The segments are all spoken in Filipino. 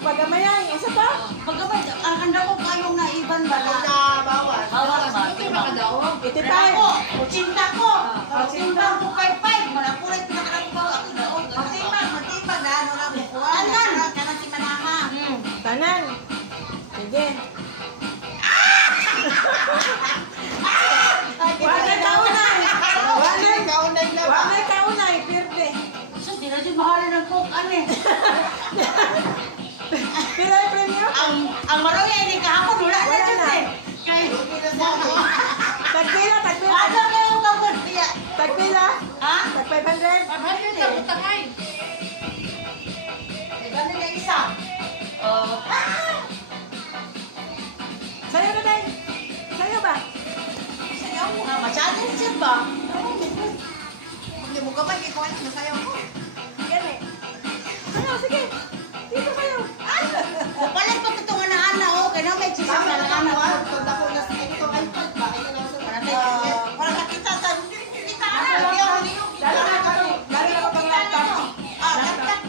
Pagamayay, isa to? Pagkabay, ang handa ko kayong naiban ba na? Bawal. Bawal ba? Iti Ako, tayo. cinta ko. Cinta ko kay Pai. Malapulit na ka na ko. Matibag na ano na ko. Anan, kana si Manaha. Tanan. Sige. Wanay kaunay. Wanay kaunay, pirde. So, di na din mahalin ng cook, ane. Pilay premyo? Ang maroya, hindi kahapon, wala na dyan eh. Kay, Tagpila. ano kayo kapag niya? Tagpila? Ha? Tag 500? 500 na butangay. Gano'n na isa. Oh. Sa'yo na day. Sa'yo ba? Sayaw mo nga, masyado siya ba? Hindi mo ka ba, hindi ko alam, nasayaw ko. Gani. Sa'yo, sige. Dito sa'yo. Palit pa ito nga na ana, oh. Kaya may chisam na lang ana, oh. Para kakita sa kita ana. Dali na ko pang laptop. Ah, laptop.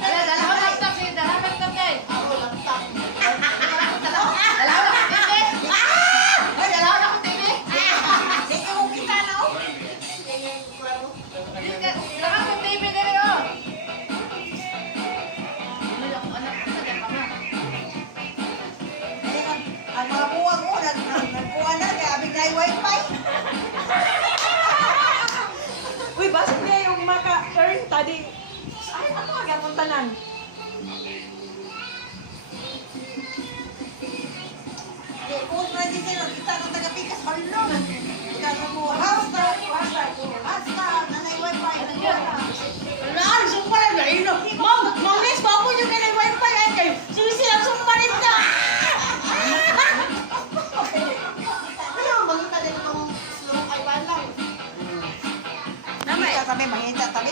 Ay, dalawa na ko TV. Sige mo kita na, oh. Ang mga buwang mo, nagkuha na, kaya abig na yung wifi. Uy, basta niya yung maka-earn tadi. Ay, ano nga gano'n tanan? Kaya kung na din sila, kita ng taga-pikas, balong. Ikaw mo, hashtag, nanay wifi, nagkuha na. Wala, sumpa na na, ino. Ma'am, miss, bago nyo na yung wifi, ay kayo. Sumisilang sumpa rin na. Namay. Kami, mahita tabi.